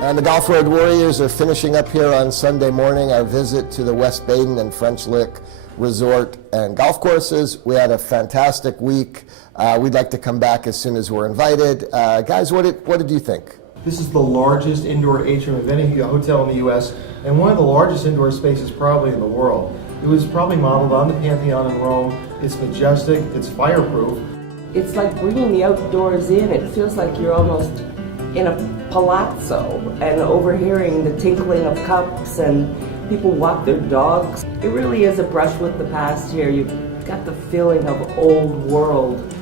And the Golf Road Warriors are finishing up here on Sunday morning our visit to the West Baden and French Lick Resort and Golf Courses. We had a fantastic week. We'd like to come back as soon as we're invited. Guys, what did you think? This is the largest indoor atrium of any hotel in the U.S. and one of the largest indoor spaces probably in the world. It was probably modeled on the Pantheon in Rome. It's majestic, it's fireproof. It's like bringing the outdoors in. It feels like you're almost in a palazzo and overhearing the tinkling of cups and people walk their dogs. It really is a brush with the past here. You've got the feeling of old world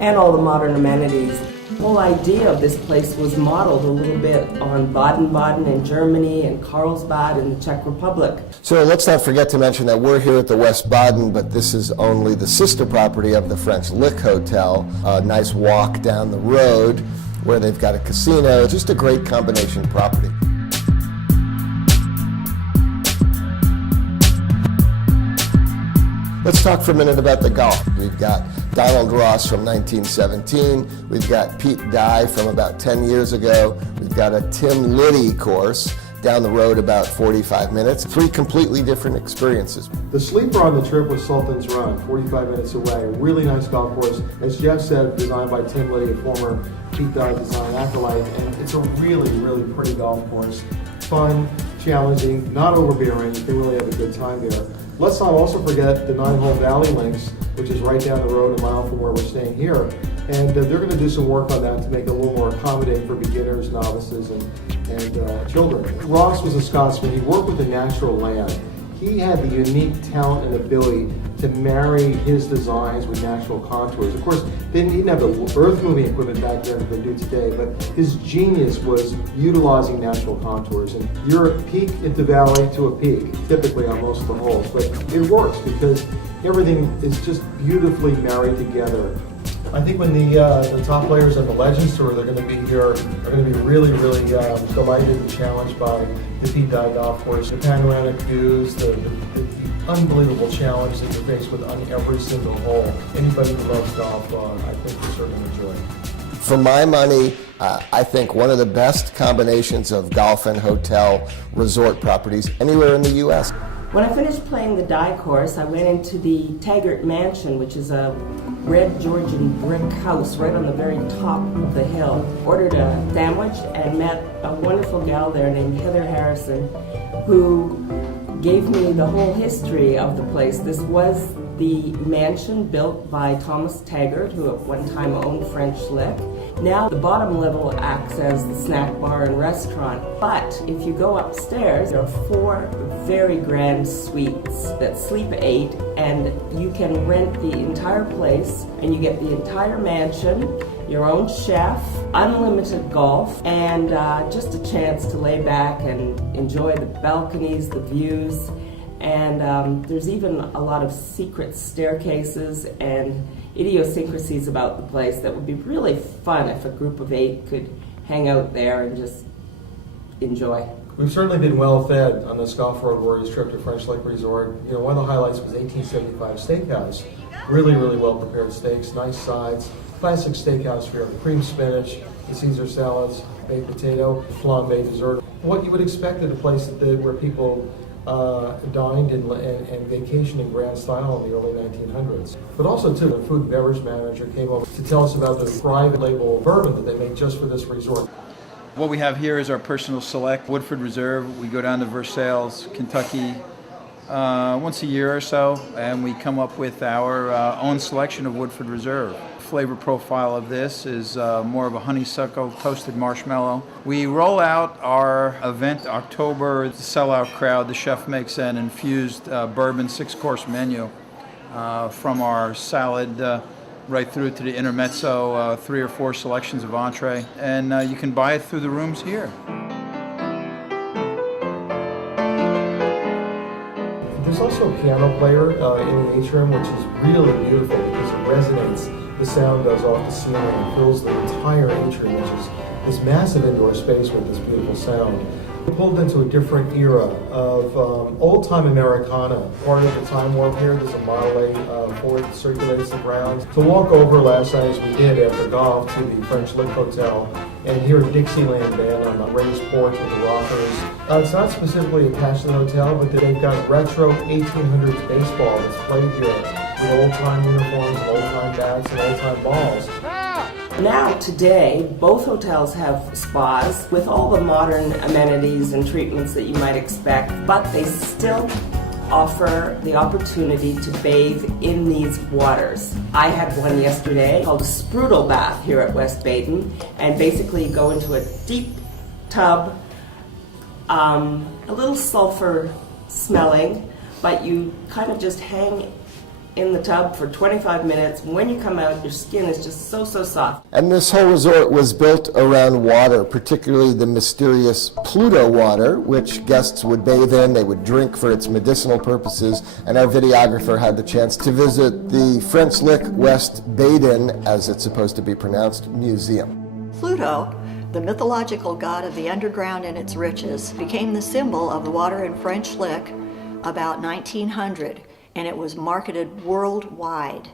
and all the modern amenities. The whole idea of this place was modeled a little bit on Baden-Baden in Germany and Carlsbad in the Czech Republic. So let's not forget to mention that we're here at the West Baden, but this is only the sister property of the French Lick Hotel. A nice walk down the road where they've got a casino. Just a great combination property. Let's talk for a minute about the golf. We've got Donald Ross from 1917. We've got Pete Dye from about 10 years ago. We've got a Tim Liddy course down the road about 45 minutes. 3 completely different experiences. The sleeper on the trip was Sultan's Run, 45 minutes away. A really nice golf course. As Jeff said, designed by Tim Liddy, a former Pete Dye design acolyte. And it's a really, really pretty golf course. Fun, challenging, not overbearing. You can really have a good time there. Let's not also forget the 9-hole Valley Links, which is right down the road a mile from where we're staying here. And they're going to do some work on that to make it a little more accommodating for beginners, novices, and children. Ross was a Scotsman. He worked with the natural land. He had the unique talent and ability to marry his designs with natural contours. Of course, they didn't have the earth-moving equipment back then that they do today, but his genius was utilizing natural contours. And you're at peak into valley to a peak, typically on most of the holes. But it works because everything is just beautifully married together. I think when the top players of the Legends Tour, they're going to be here, are going to be really, really delighted and challenged by the Pete Dye golf course, the panoramic views, the unbelievable challenge that you're faced with on every single hole. Anybody who loves golf, I think will certainly enjoy. For my money, I think one of the best combinations of golf and hotel resort properties anywhere in the U.S. When I finished playing the Dye course, I went into the Taggart Mansion, which is a red Georgian brick house right on the very top of the hill. Ordered a sandwich and met a wonderful gal there named Heather Harrison, who gave me the whole history of the place. This was the mansion built by Thomas Taggart, who at one time owned French Lick. Now the bottom level acts as the snack bar and restaurant. But if you go upstairs, there are 4 very grand suites that sleep 8, and you can rent the entire place, and you get the entire mansion, your own chef, unlimited golf, and just a chance to lay back and enjoy the balconies, the views. And there's even a lot of secret staircases and idiosyncrasies about the place that would be really fun if a group of 8 could hang out there and just enjoy. We've certainly been well fed on this Golf Road Warriors trip to French Lick Resort. You know, one of the highlights was 1875 Steakhouse. Really, really well prepared steaks, nice sides, classic steakhouse fare, cream spinach, the Caesar salads, baked potato, flambe dessert. What you would expect at a place where people dined and vacationed in grand style in the early 1900s. But also, too, the food and beverage manager came over to tell us about the private label bourbon that they make just for this resort. What we have here is our personal select Woodford Reserve. We go down to Versailles, Kentucky, once a year or so, and we come up with our own selection of Woodford Reserve. Flavor profile of this is more of a honeysuckle toasted marshmallow. We roll out our event October, the sellout crowd. The chef makes an infused bourbon 6-course menu from our salad right through to the intermezzo, 3 or 4 selections of entree, and you can buy it through the rooms here. There's also a piano player in the atrium, which is really beautiful because it resonates. The sound does off the ceiling and fills the entire atrium, which is this massive indoor space with this beautiful sound. We pulled into a different era of old-time Americana. Part of the time warp here, there's a Model A Ford that circulates the grounds. To walk over last night, as we did after golf, to the French Lick Hotel and here at Dixieland Band on the raised porch with the rockers. It's not specifically attached to the hotel, but they've got retro 1800s baseball that's played here with old-time uniforms, old-time bats, and old-time balls. Now, today, both hotels have spas with all the modern amenities and treatments that you might expect, but they still offer the opportunity to bathe in these waters. I had one yesterday called a Sprudel bath here at West Baden, and basically you go into a deep tub, a little sulfur smelling, but you kind of just hang in the tub for 25 minutes. When you come out, your skin is just so soft. And this whole resort was built around water, particularly the mysterious Pluto water, which guests would bathe in, they would drink for its medicinal purposes, and our videographer had the chance to visit the French Lick West Baden, as it's supposed to be pronounced, museum. Pluto, the mythological god of the underground and its riches, became the symbol of the water in French Lick about 1900. And it was marketed worldwide.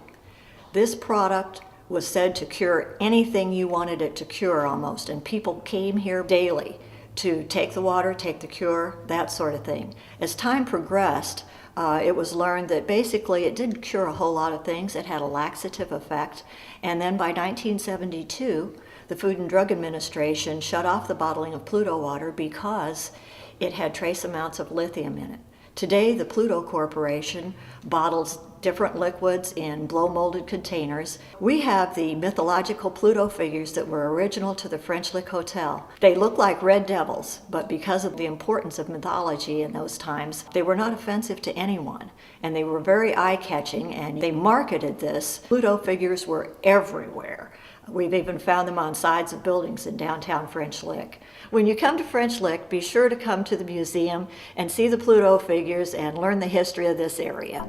This product was said to cure anything you wanted it to cure almost, and people came here daily to take the water, take the cure, that sort of thing. As time progressed, it was learned that basically it didn't cure a whole lot of things. It had a laxative effect, and then by 1972, the Food and Drug Administration shut off the bottling of Pluto water because it had trace amounts of lithium in it. Today, the Pluto Corporation bottles different liquids in blow-molded containers. We have the mythological Pluto figures that were original to the French Lick Hotel. They look like red devils, but because of the importance of mythology in those times, they were not offensive to anyone, and they were very eye-catching, and they marketed this. Pluto figures were everywhere. We've even found them on sides of buildings in downtown French Lick. When you come to French Lick, be sure to come to the museum and see the Pluto figures and learn the history of this area.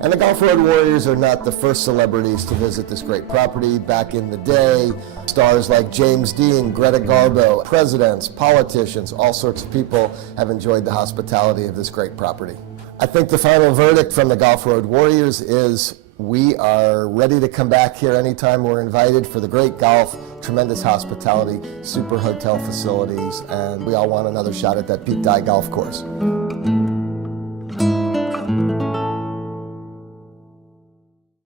And the Gulf Road Warriors are not the first celebrities to visit this great property. Back in the day, stars like James Dean, Greta Garbo, presidents, politicians, all sorts of people have enjoyed the hospitality of this great property. I think the final verdict from the Gulf Road Warriors is we are ready to come back here anytime we're invited for the great golf, tremendous hospitality, super hotel facilities, and we all want another shot at that Pete Dye golf course.